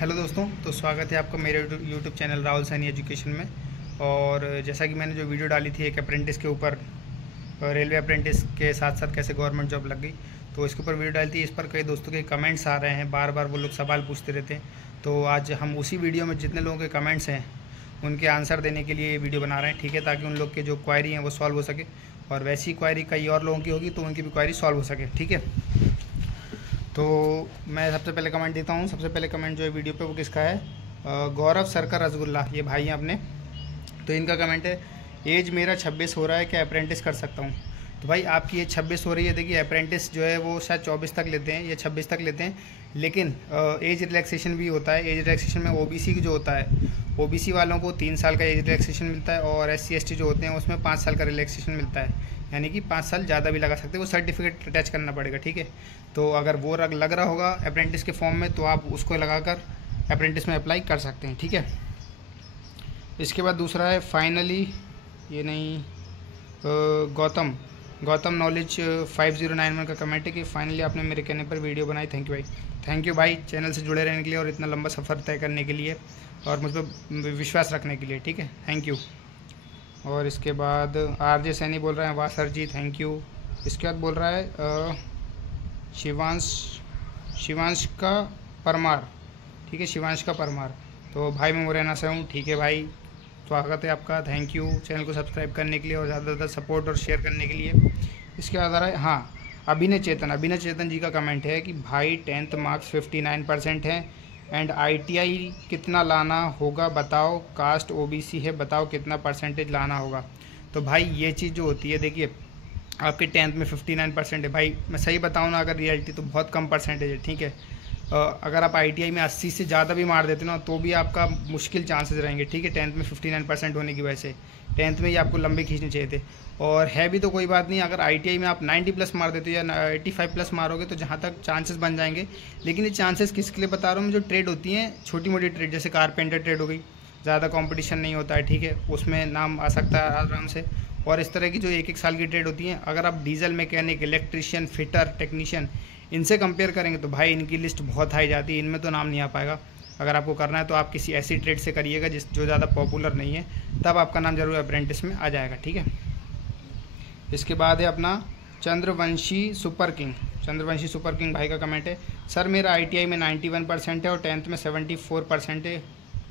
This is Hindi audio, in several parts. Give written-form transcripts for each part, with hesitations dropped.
हेलो दोस्तों, तो स्वागत है आपका मेरे YouTube channel Rahul Saini education में। और जैसा कि मैंने जो वीडियो डाली थी एक अप्रेंटिस के ऊपर, रेलवे अप्रेंटिस के साथ साथ कैसे गवर्नमेंट जॉब लग गई, तो इसके ऊपर वीडियो डाली थी। इस पर कई दोस्तों के कमेंट्स आ रहे हैं, बार बार वो लोग सवाल पूछते रहते हैं। तो आज हम उसी वीडियो में जितने लोगों के कमेंट्स हैं उनके आंसर देने के लिए ये वीडियो बना रहे हैं, ठीक है, ताकि उन लोग के जो क्वायरी हैं वो सॉल्व हो सके, और वैसी क्वायरी कई और लोगों की होगी तो उनकी भी क्वायरी सॉल्व हो सके, ठीक है। तो मैं सबसे पहले कमेंट देता हूँ। सबसे पहले कमेंट जो है वीडियो पे वो किसका है, गौरव सरकर रसगुल्ला, ये भाई हैं अपने। तो इनका कमेंट है, एज मेरा 26 हो रहा है, क्या अप्रेंटिस कर सकता हूँ। तो भाई आपकी एज 26 हो रही है। देखिए अप्रेंटिस जो है वो शायद 24 तक लेते हैं या 26 तक लेते हैं, लेकिन एज रिलैक्सेशन भी होता है। एज रिलैक्सेशन में ओबीसी जो होता है, ओबीसी वालों को 3 साल का एज रिलैक्सेशन मिलता है, और SC ST जो होते हैं उसमें 5 साल का रिलैक्सेशन मिलता है, यानी कि 5 साल ज़्यादा भी लगा सकते हैं। वो सर्टिफिकेट अटैच करना पड़ेगा, ठीक है। तो अगर वो लग रहा होगा अप्रेंटिस के फॉर्म में तो आप उसको लगाकर अप्रेंटिस में अप्लाई कर सकते हैं, ठीक है। इसके बाद दूसरा है फाइनली, ये नहीं, गौतम नॉलेज 5091 का कमेंट है कि फाइनली आपने मेरे कहने पर वीडियो बनाई। थैंक यू भाई, थैंक यू भाई, चैनल से जुड़े रहने के लिए और इतना लंबा सफ़र तय करने के लिए और मुझ पर विश्वास रखने के लिए, ठीक है, थैंक यू। और इसके बाद RJ सैनी बोल रहे हैं, वाह सर जी, थैंक यू। इसके बाद बोल रहा है शिवांश का परमार, ठीक है, शिवांश का परमार। तो भाई मैं मुरैना से हूँ, ठीक है भाई, स्वागत है आपका, थैंक यू चैनल को सब्सक्राइब करने के लिए और ज़्यादा से ज़्यादा सपोर्ट और शेयर करने के लिए। इसके बाद आ रहा है, हाँ, अभिनय चेतन जी का कमेंट है कि भाई 10th मार्क्स 59% हैं एंड ITI कितना लाना होगा बताओ, कास्ट OBC है, बताओ कितना परसेंटेज लाना होगा। तो भाई ये चीज़ जो होती है, देखिए आपके 10th में 59% है, भाई मैं सही बताऊँ ना, अगर रियलिटी तो बहुत कम परसेंटेज है, ठीक है। अगर आप ITI में 80 से ज़्यादा भी मार देते ना तो भी आपका मुश्किल चांसेस रहेंगे, ठीक है। 10th में 59% होने की वजह से 10th में ही आपको लंबे खींचने चाहिए थे, और है भी तो कोई बात नहीं। अगर ITI में आप 90+ मार देते हो या 85+ मारोगे तो जहाँ तक चांसेस बन जाएंगे। लेकिन ये चांसेस किसके लिए बता रहा हूँ मैं, जो ट्रेड होती हैं छोटी मोटी ट्रेड, जैसे कारपेंटर ट्रेड हो गई, ज़्यादा कंपटीशन नहीं होता है, ठीक है, उसमें नाम आ सकता है आराम से। और इस तरह की जो 1-1 साल की ट्रेड होती हैं, अगर आप diesel mechanic, electrician, fitter, technician इनसे कंपेयर करेंगे तो भाई इनकी लिस्ट बहुत हाई जाती है, इनमें तो नाम नहीं आ पाएगा। अगर आपको करना है तो आप किसी ऐसी ट्रेड से करिएगा जो ज़्यादा पॉपुलर नहीं है, तब आपका नाम जरूर अप्रेंटिस में आ जाएगा, ठीक है। इसके बाद है अपना चंद्रवंशी सुपर किंग भाई का कमेंट है, सर मेरा ITI में 91% है और 10th में 74% है,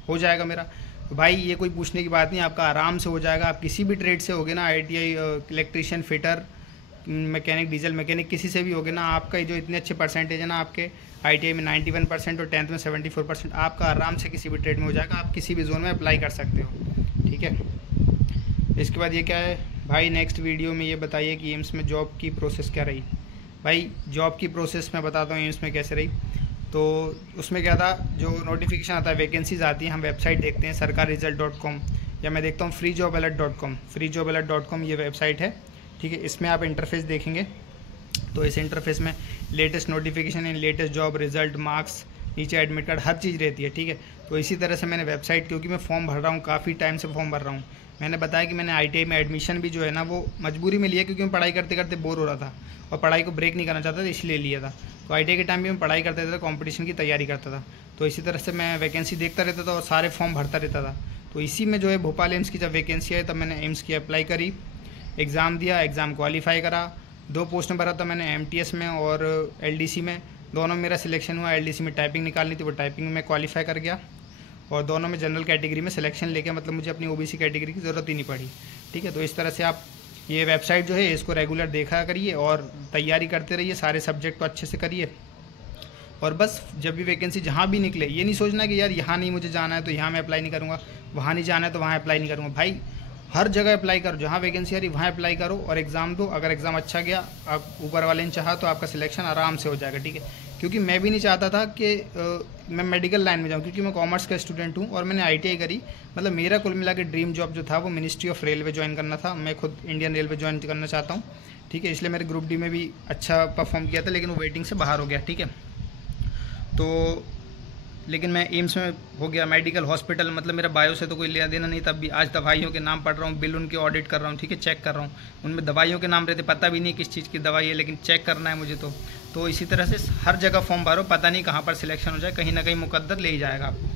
हो जाएगा मेरा। तो भाई ये कोई पूछने की बात नहीं, आपका आराम से हो जाएगा। आप किसी भी ट्रेड से होगे ना, ITI, electrician, fitter, mechanic, diesel mechanic, किसी से भी होगे ना, आपका जो इतने अच्छे परसेंटेज है ना, आपके ITI में 91% और 10th में 74%, आपका आराम से किसी भी ट्रेड में हो जाएगा। आप किसी भी जोन में अप्लाई कर सकते हो, ठीक है। इसके बाद ये क्या है भाई, नेक्स्ट वीडियो में ये बताइए कि एम्स में जॉब की प्रोसेस क्या रही। भाई जॉब की प्रोसेस मैं बताता हूँ एम्स में कैसे रही। तो उसमें क्या था, जो नोटिफिकेशन आता है, वैकेंसीज आती हैं, हम वेबसाइट देखते हैं sarkarresult.com, या मैं देखता हूँ freejobalert.com, ये वेबसाइट है, ठीक है। इसमें आप इंटरफेस देखेंगे तो इस इंटरफेस में लेटेस्ट नोटिफिकेशन इन लेटेस्ट जॉब, रिजल्ट, मार्क्स, नीचे एडमिट कार्ड, हर चीज़ रहती है, ठीक है। तो इसी तरह से मैंने वेबसाइट, क्योंकि मैं फॉर्म भर रहा हूँ, काफ़ी टाइम से फॉर्म भर रहा हूँ, मैंने बताया कि मैंने ITI में एडमिशन भी जो है ना वो मजबूरी में लिया, क्योंकि मैं पढ़ाई करते करते बोर हो रहा था और पढ़ाई को ब्रेक नहीं करना चाहता था, इसलिए लिया था। तो ITI के टाइम भी मैं पढ़ाई करता था, कंपटीशन की तैयारी करता था, तो इसी तरह से मैं वैकेंसी देखता रहता था और सारे फॉर्म भरता रहता था। तो इसी में जो है भोपाल एम्स की जब वैकेंसी आई तब मैंने एम्स की अप्लाई करी, एग्ज़ाम दिया, एग्ज़ाम क्वालिफाई करा। 2 पोस्ट में भरा था मैंने, MTS में और LDC में, दोनों में मेरा सिलेक्शन हुआ। LDC में टाइपिंग निकालनी थी, वो टाइपिंग में क्वालिफाई कर गया, और दोनों में जनरल कैटेगरी में सिलेक्शन लेके, मतलब मुझे अपनी OBC कैटेगरी की ज़रूरत ही नहीं पड़ी, ठीक है। तो इस तरह से आप ये वेबसाइट जो है इसको रेगुलर देखा करिए और तैयारी करते रहिए, सारे सब्जेक्ट को अच्छे से करिए, और बस जब भी वैकेंसी जहाँ भी निकले, ये नहीं सोचना कि यार यहाँ नहीं मुझे जाना है तो यहाँ मैं अप्लाई नहीं करूँगा, वहाँ नहीं जाना है तो वहाँ अप्लाई नहीं करूँगा। भाई हर जगह अप्लाई करो, जहाँ वैकेंसी आ रही वहाँ अप्लाई करो और एग्ज़ाम दो। अगर एग्ज़ाम अच्छा गया, आप ऊपर वाले ने चाहा तो आपका सिलेक्शन आराम से हो जाएगा, ठीक है। क्योंकि मैं भी नहीं चाहता था कि मैं मेडिकल लाइन में जाऊँ, क्योंकि मैं कॉमर्स का स्टूडेंट हूँ और मैंने ITI करी। मतलब मेरा कुल मिला के ड्रीम जॉब जो था वो मिनिस्ट्री ऑफ रेलवे ज्वाइन करना था। मैं खुद इंडियन रेलवे ज्वाइन करना चाहता हूँ, ठीक है। इसलिए मेरे ग्रुप D में भी अच्छा परफॉर्म किया था, लेकिन वो वेटिंग से बाहर हो गया, ठीक है। तो लेकिन मैं एम्स में हो गया, मेडिकल हॉस्पिटल, मतलब मेरा बायो से तो कोई लेना देना नहीं, तब भी आज दवाइयों के नाम पढ़ रहा हूँ, बिल उनके ऑडिट कर रहा हूँ, ठीक है, चेक कर रहा हूँ। उनमें दवाइयों के नाम रहते, पता भी नहीं किस चीज़ की दवाई है, लेकिन चेक करना है मुझे। तो इसी तरह से हर जगह फॉर्म भरो, पता नहीं कहाँ पर सिलेक्शन हो जाए, कहीं ना कहीं मुकद्दर ले ही जाएगा आपको,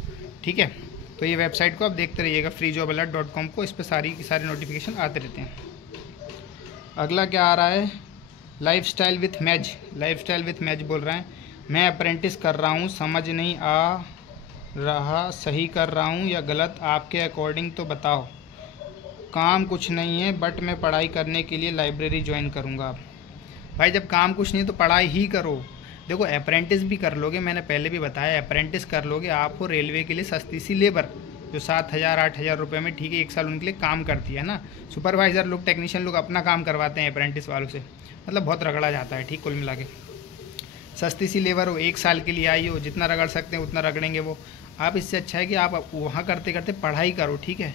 ठीक है। तो ये वेबसाइट को आप देखते रहिएगा freejobalert.com को, इस पर सारी की सारी नोटिफिकेशन आते रहते हैं। अगला क्या आ रहा है, लाइफस्टाइल विथ मैच बोल रहे हैं, मैं अप्रेंटिस कर रहा हूँ, समझ नहीं आ रहा सही कर रहा हूँ या गलत, आपके अकॉर्डिंग तो बताओ। काम कुछ नहीं है बट मैं पढ़ाई करने के लिए लाइब्रेरी ज्वाइन करूँगा। भाई जब काम कुछ नहीं है तो पढ़ाई ही करो। देखो अप्रेंटिस भी कर लोगे, मैंने पहले भी बताया, अप्रेंटिस कर लोगे, आपको रेलवे के लिए सस्ती सी लेबर जो 7,000-8,000 रुपये में, ठीक है, 1 साल उनके लिए काम करती है ना। सुपरवाइज़र लोग, टेक्नीशियन लोग अपना काम करवाते हैं अप्रेंटिस वालों से, मतलब बहुत रगड़ा जाता है, ठीक, कुल मिला के सस्ती सी लेबर हो, 1 साल के लिए आई हो, जितना रगड़ सकते हैं उतना रगड़ेंगे वो। आप इससे अच्छा है कि आप वहाँ करते करते पढ़ाई करो, ठीक है,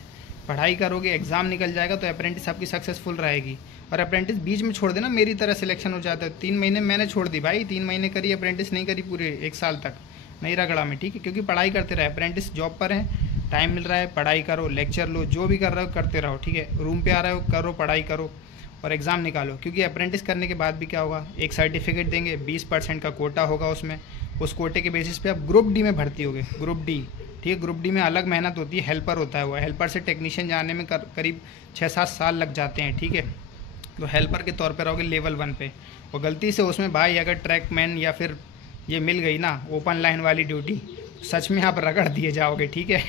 पढ़ाई करोगे, एग्ज़ाम निकल जाएगा तो अप्रेंटिस आपकी सक्सेसफुल रहेगी। और अप्रेंटिस बीच में छोड़ देना, मेरी तरह सिलेक्शन हो जाता है, 3 महीने मैंने छोड़ दी भाई, 3 महीने करी अप्रेंटिस, नहीं करी पूरे 1 साल तक, नहीं रगड़ा में, ठीक है, क्योंकि पढ़ाई करते रहे। अप्रेंटिस जॉब पर है, टाइम मिल रहा है, पढ़ाई करो, लेक्चर लो, जो भी कर रहे हो करते रहो, ठीक है, रूम पे आ रहे हो करो, पढ़ाई करो और एग्ज़ाम निकालो। क्योंकि अप्रेंटिस करने के बाद भी क्या होगा, एक सर्टिफिकेट देंगे, 20% का कोटा होगा उसमें, उस कोटे के बेसिस पे आप ग्रुप डी में भर्ती होगे, ग्रुप डी, ठीक है। ग्रुप डी में अलग मेहनत होती है, हेल्पर होता है वो, हेल्पर से टेक्नीशियन जाने में करीब 6-7 साल लग जाते हैं, ठीक है। तो हेल्पर के तौर पर रहोगे लेवल 1 पे, और गलती से उसमें भाई अगर ट्रैकमैन या फिर ये मिल गई ना ओपन लाइन वाली ड्यूटी, सच में आप रगड़ दिए जाओगे, ठीक है।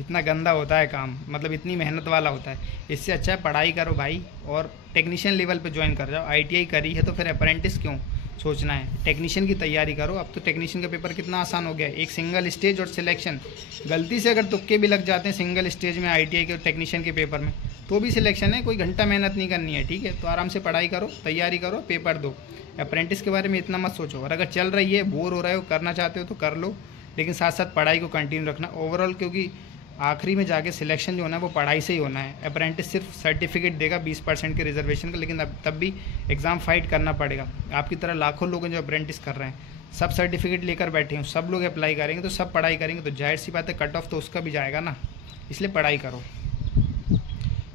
इतना गंदा होता है काम, मतलब इतनी मेहनत वाला होता है। इससे अच्छा है पढ़ाई करो भाई और टेक्नीशियन लेवल पे ज्वाइन कर जाओ। ITI करी है तो फिर अप्रेंटिस क्यों सोचना है, टेक्नीशियन की तैयारी करो। अब तो टेक्नीशियन का पेपर कितना आसान हो गया है, एक सिंगल स्टेज और सिलेक्शन। गलती से अगर तुक्के भी लग जाते हैं सिंगल स्टेज में ITI के और टेक्नीशियन के पेपर में, तो भी सिलेक्शन है, कोई घंटा मेहनत नहीं करनी है, ठीक है। तो आराम से पढ़ाई करो, तैयारी करो, पेपर दो। अप्रेंटिस के बारे में इतना मत सोचो, और अगर चल रही है, बोर हो रहे हो, करना चाहते हो तो कर लो, लेकिन साथ साथ पढ़ाई को कंटिन्यू रखना ओवरऑल, क्योंकि आखिरी में जाके सिलेक्शन जो होना है वो पढ़ाई से ही होना है। अप्रेंटिस सिर्फ सर्टिफिकेट देगा 20% के रिजर्वेशन का, लेकिन तब भी एग्ज़ाम फाइट करना पड़ेगा। आपकी तरह लाखों लोग हैं जो अप्रेंटिस कर रहे हैं, सब सर्टिफिकेट लेकर बैठे हैं, सब लोग अप्लाई करेंगे तो सब पढ़ाई करेंगे, तो जाहिर सी बात है कट ऑफ तो उसका भी जाएगा ना, इसलिए पढ़ाई करो।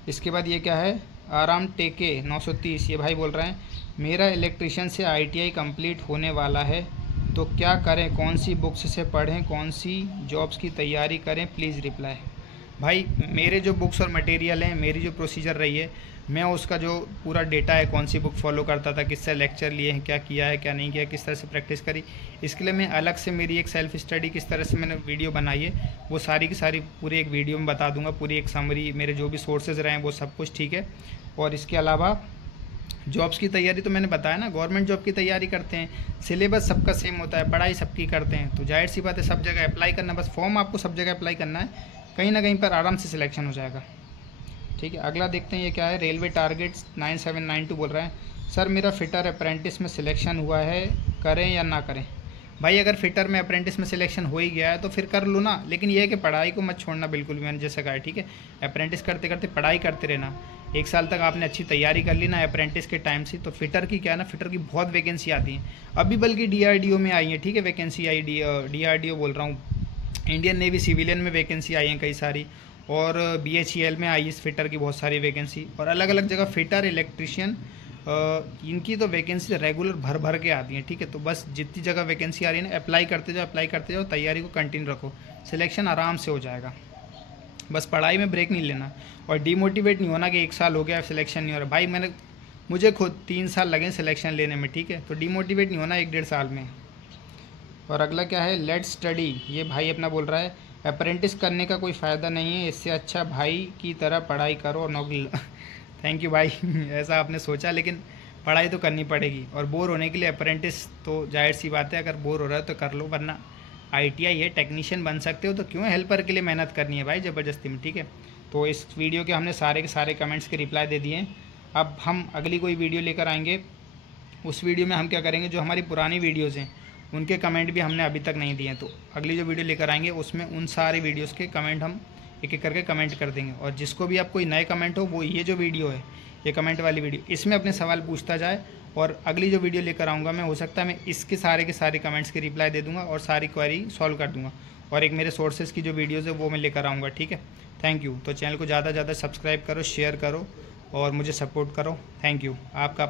इसके बाद ये क्या है, आराम टेके 930, ये भाई बोल रहे हैं, मेरा इलेक्ट्रिशियन से ITI कंप्लीट होने वाला है, तो क्या करें, कौन सी बुक्स से पढ़ें, कौन सी जॉब्स की तैयारी करें, प्लीज़ रिप्लाई। भाई मेरे जो बुक्स और मटेरियल हैं, मेरी जो प्रोसीजर रही है, मैं उसका जो पूरा डेटा है, कौन सी बुक फॉलो करता था, किससे लेक्चर लिए हैं, क्या किया है क्या नहीं किया, किस तरह से प्रैक्टिस करी, इसके लिए मैं अलग से मेरी एक सेल्फ स्टडी किस तरह से मैंने वीडियो बनाई है, वो सारी की सारी पूरी एक वीडियो में बता दूंगा, पूरी एक समरी, मेरे जो भी सोर्सेज रहे हैं वो सब कुछ, ठीक है। और इसके अलावा जॉब्स की तैयारी तो मैंने बताया ना, गवर्नमेंट जॉब की तैयारी करते हैं, सिलेबस सबका सेम होता है, पढ़ाई सबकी करते हैं, तो जाहिर सी बात है सब जगह अप्लाई करना, बस फॉर्म आपको सब जगह अप्लाई करना है, कहीं ना कहीं पर आराम से सिलेक्शन हो जाएगा, ठीक है। अगला देखते हैं ये क्या है, रेलवे टारगेट्स 9792 बोल रहे हैं, सर मेरा फिटर अप्रेंटिस में सिलेक्शन हुआ है, करें या ना करें। भाई अगर फिटर में अप्रेंटिस में सिलेक्शन हो ही गया है तो फिर कर लो ना, लेकिन ये है कि पढ़ाई को मत छोड़ना बिल्कुल भी, मैंने जैसा कहा है, ठीक है। अप्रेंटिस करते करते पढ़ाई करते रहना, 1 साल तक आपने अच्छी तैयारी कर ली ना अप्रेंटिस के टाइम से, तो फिटर की क्या है ना, फिटर की बहुत वैकेंसी आती हैं अभी, बल्कि DRDO में आई है, ठीक है, वैकेंसी आई, DRDO बोल रहा हूँ, इंडियन नेवी सिविलियन में वैकेंसी आई हैं कई सारी, और BHEL में आई इस फिटर की बहुत सारी वैकेंसी, और अलग अलग जगह फिटर, इलेक्ट्रिशियन, इनकी तो वैकेंसी रेगुलर भर भर के आती हैं, ठीक है। तो बस जितनी जगह वैकेंसी आ रही है ना, अप्लाई करते जाओ, तैयारी को कंटिन्यू रखो, सिलेक्शन आराम से हो जाएगा। बस पढ़ाई में ब्रेक नहीं लेना, और डीमोटिवेट नहीं होना कि 1 साल हो गया सिलेक्शन नहीं हो रहा। भाई मुझे खुद 3 साल लगे सिलेक्शन लेने में, ठीक है, तो डीमोटिवेट नहीं होना 1-1.5 साल में। और अगला क्या है, लेट्स स्टडी, ये भाई अपना बोल रहा है, अप्रेंटिस करने का कोई फ़ायदा नहीं है, इससे अच्छा भाई की तरह पढ़ाई करो और नौकरी थैंक यू भाई ऐसा आपने सोचा, लेकिन पढ़ाई तो करनी पड़ेगी, और बोर होने के लिए अप्रेंटिस तो जाहिर सी बात है, अगर बोर हो रहा है तो कर लो, वरना ITI है, टेक्नीशियन बन सकते हो, तो क्यों हेल्पर के लिए मेहनत करनी है भाई ज़बरदस्ती में, ठीक है। तो इस वीडियो के हमने सारे के सारे कमेंट्स के रिप्लाई दे दिए हैं। अब हम अगली कोई वीडियो लेकर आएंगे, उस वीडियो में हम क्या करेंगे, जो हमारी पुरानी वीडियोज़ हैं उनके कमेंट भी हमने अभी तक नहीं दिए हैं, तो अगली जो वीडियो लेकर आएंगे उसमें उन सारी वीडियोस के कमेंट हम एक एक करके कमेंट कर देंगे, और जिसको भी आप कोई नए कमेंट हो, वो ये जो वीडियो है, ये कमेंट वाली वीडियो, इसमें अपने सवाल पूछता जाए, और अगली जो वीडियो लेकर आऊँगा मैं, हो सकता है मैं इसके सारे कमेंट्स के रिप्लाई दे दूँगा और सारी क्वेरी सॉल्व कर दूँगा, और एक मेरे सोर्सेज़ की जो वीडियोज़ है वो मैं लेकर आऊँगा, ठीक है। Thank you. तो चैनल को ज़्यादा से ज़्यादा सब्सक्राइब करो, शेयर करो और मुझे सपोर्ट करो। Thank you. आपका